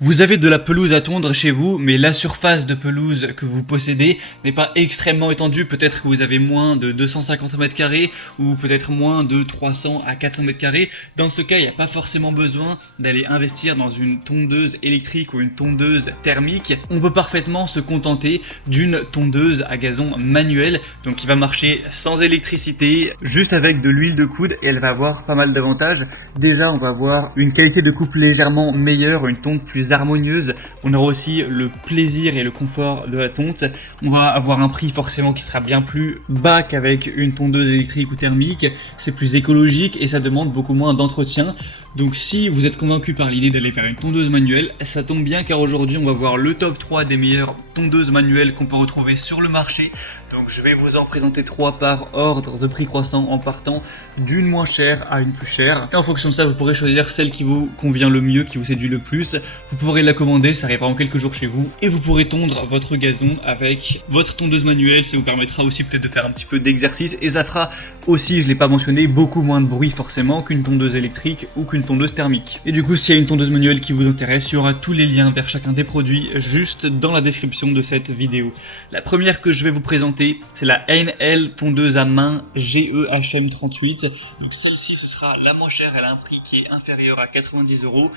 Vous avez de la pelouse à tondre chez vous, mais la surface de pelouse que vous possédez n'est pas extrêmement étendue. Peut-être que vous avez moins de 250 mètres carrés ou peut-être moins de 300 à 400 mètres carrés. Dans ce cas, il n'y a pas forcément besoin d'aller investir dans une tondeuse électrique ou une tondeuse thermique. On peut parfaitement se contenter d'une tondeuse à gazon manuelle, donc qui va marcher sans électricité, juste avec de l'huile de coude, et elle va avoir pas mal d'avantages. Déjà, on va avoir une qualité de coupe légèrement meilleure, une tonte plus harmonieuse. On aura aussi le plaisir et le confort de la tonte. On va avoir un prix forcément qui sera bien plus bas qu'avec une tondeuse électrique ou thermique. C'est plus écologique et ça demande beaucoup moins d'entretien. Donc si vous êtes convaincu par l'idée d'aller vers une tondeuse manuelle, ça tombe bien car aujourd'hui on va voir le top 3 des meilleures tondeuses manuelles qu'on peut retrouver sur le marché. Donc je vais vous en présenter 3 par ordre de prix croissant en partant d'une moins chère à une plus chère. Et en fonction de ça, vous pourrez choisir celle qui vous convient le mieux, qui vous séduit le plus. Vous pourrez la commander, ça arrivera en quelques jours chez vous. Et vous pourrez tondre votre gazon avec votre tondeuse manuelle. Ça vous permettra aussi peut-être de faire un petit peu d'exercice. Et ça fera aussi, je ne l'ai pas mentionné, beaucoup moins de bruit forcément qu'une tondeuse électrique ou qu'une tondeuse thermique. Et du coup, s'il y a une tondeuse manuelle qui vous intéresse, il y aura tous les liens vers chacun des produits juste dans la description de cette vidéo. La première que je vais vous présenter, c'est la NL tondeuse à main GEHM38. Donc celle-ci, ce sera la moins chère, elle a un prix qui est inférieur à 90 €. On aura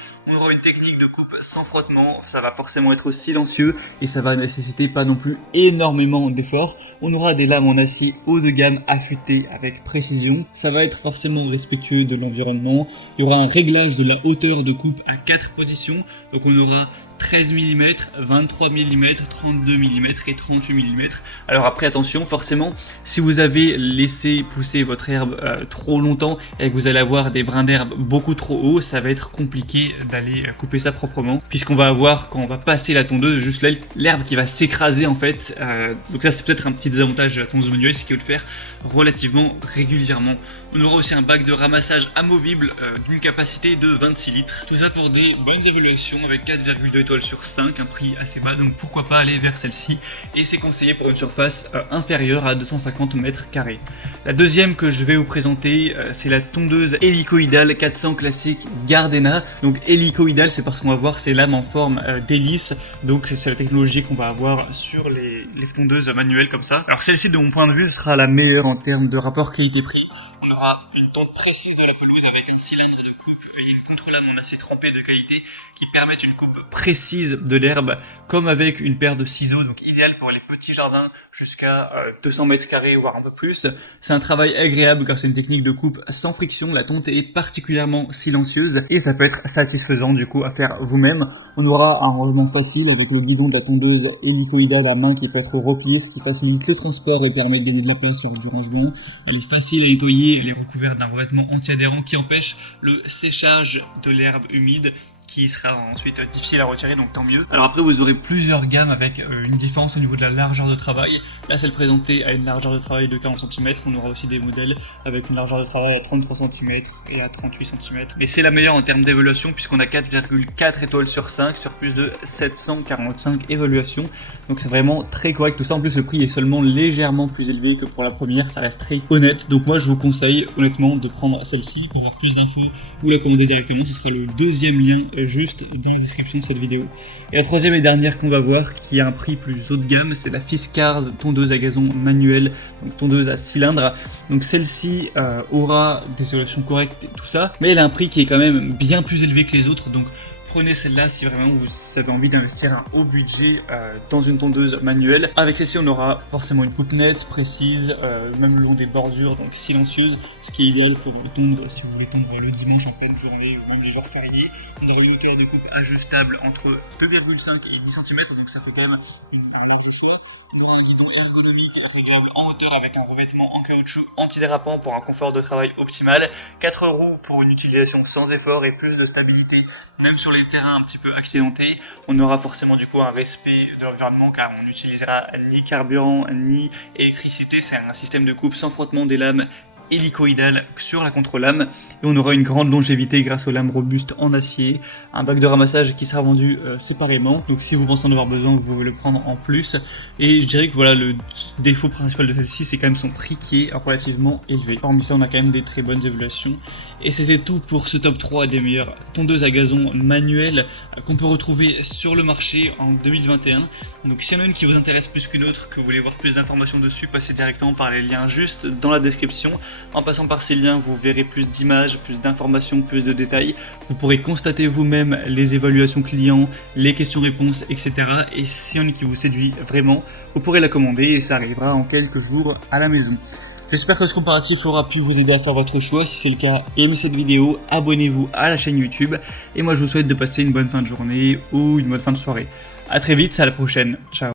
une technique de coupe sans frottement, ça va forcément être silencieux et ça va nécessiter pas non plus énormément d'efforts. On aura des lames en acier haut de gamme affûtées avec précision. Ça va être forcément respectueux de l'environnement. Il y aura un réglage de la hauteur de coupe à 4 positions. Donc on aura 13 mm, 23 mm, 32 mm et 38 mm. Alors après attention, forcément, si vous avez laissé pousser votre herbe trop longtemps et que vous allez avoir des brins d'herbe beaucoup trop hauts, ça va être compliqué d'aller couper ça proprement, puisqu'on va avoir, quand on va passer la tondeuse, juste l'herbe qui va s'écraser en fait. Donc ça c'est peut-être un petit désavantage de la tondeuse manuelle, c'est qu'il faut le faire relativement régulièrement. On aura aussi un bac de ramassage amovible d'une capacité de 26 litres. Tout ça pour des bonnes évaluations avec 4,2 étoiles sur 5, un prix assez bas, donc pourquoi pas aller vers celle-ci. Et c'est conseillé pour une surface inférieure à 250 mètres carrés. La deuxième que je vais vous présenter, c'est la tondeuse hélicoïdale 400 classique Gardena. Donc hélicoïdale, c'est parce qu'on va voir ces lames en forme d'hélice. Donc c'est la technologie qu'on va avoir sur les tondeuses manuelles comme ça. Alors celle-ci, de mon point de vue, sera la meilleure en termes de rapport qualité-prix. On aura une tonte précise de la pelouse avec un cylindre de coupe et une contre-lame en acier trempé de qualité qui permettent une coupe précise de l'herbe, comme avec une paire de ciseaux, donc idéal pour les petits jardins jusqu'à 200 mètres carrés, voire un peu plus. C'est un travail agréable car c'est une technique de coupe sans friction, la tonte est particulièrement silencieuse et ça peut être satisfaisant du coup à faire vous-même. On aura un rangement facile avec le guidon de la tondeuse hélicoïdale à main qui peut être replié, ce qui facilite les transports et permet de gagner de la place lors du rangement. Elle est facile à nettoyer, elle est recouverte d'un revêtement anti-adhérent qui empêche le séchage de l'herbe humide, qui sera ensuite difficile à retirer, donc tant mieux. Alors après, vous aurez plusieurs gammes avec une différence au niveau de la largeur de travail. Là, celle présentée a une largeur de travail de 40 cm. On aura aussi des modèles avec une largeur de travail à 33 cm et à 38 cm. Mais c'est la meilleure en termes d'évaluation puisqu'on a 4,4 étoiles sur 5 sur plus de 745 évaluations. Donc c'est vraiment très correct tout ça. En plus, le prix est seulement légèrement plus élevé que pour la première. Ça reste très honnête. Donc moi, je vous conseille honnêtement de prendre celle-ci. Pour avoir plus d'infos, vous la commandez directement. Ce sera le deuxième lien juste dans la description de cette vidéo. Et la troisième et dernière qu'on va voir, qui a un prix plus haut de gamme, c'est la Fiskars tondeuse à gazon manuelle, donc tondeuse à cylindre. Donc celle-ci aura des évaluations correctes et tout ça, mais elle a un prix qui est quand même bien plus élevé que les autres, donc prenez celle-là si vraiment vous avez envie d'investir un haut budget dans une tondeuse manuelle. Avec celle-ci, on aura forcément une coupe nette, précise, même le long des bordures, donc silencieuse, ce qui est idéal pour tondre si vous voulez tondre le dimanche en pleine journée ou même les jours fériés. On aura une hauteur de coupe ajustable entre 2,5 et 10 cm, donc ça fait quand même un large choix. On aura un guidon ergonomique réglable en hauteur avec un revêtement en caoutchouc antidérapant pour un confort de travail optimal. 4 roues pour une utilisation sans effort et plus de stabilité, même sur les terrains un petit peu accidentés. On aura forcément du coup un respect de l'environnement car on n'utilisera ni carburant ni électricité. C'est un système de coupe sans frottement des lames hélicoïdale sur la contre-lame et on aura une grande longévité grâce aux lames robustes en acier, un bac de ramassage qui sera vendu séparément, donc si vous pensez en avoir besoin vous pouvez le prendre en plus. Et je dirais que voilà, le défaut principal de celle-ci c'est quand même son prix qui est relativement élevé. Hormis ça on a quand même des très bonnes évaluations. Et c'était tout pour ce top 3 des meilleures tondeuses à gazon manuelles qu'on peut retrouver sur le marché en 2021. Donc s'il y en a une qui vous intéresse plus qu'une autre, que vous voulez voir plus d'informations dessus, passez directement par les liens juste dans la description. En passant par ces liens, vous verrez plus d'images, plus d'informations, plus de détails. Vous pourrez constater vous-même les évaluations clients, les questions-réponses, etc. Et s'il y en a une qui vous séduit vraiment, vous pourrez la commander et ça arrivera en quelques jours à la maison. J'espère que ce comparatif aura pu vous aider à faire votre choix. Si c'est le cas, aimez cette vidéo, abonnez-vous à la chaîne YouTube. Et moi je vous souhaite de passer une bonne fin de journée ou une bonne fin de soirée. A très vite, à la prochaine. Ciao.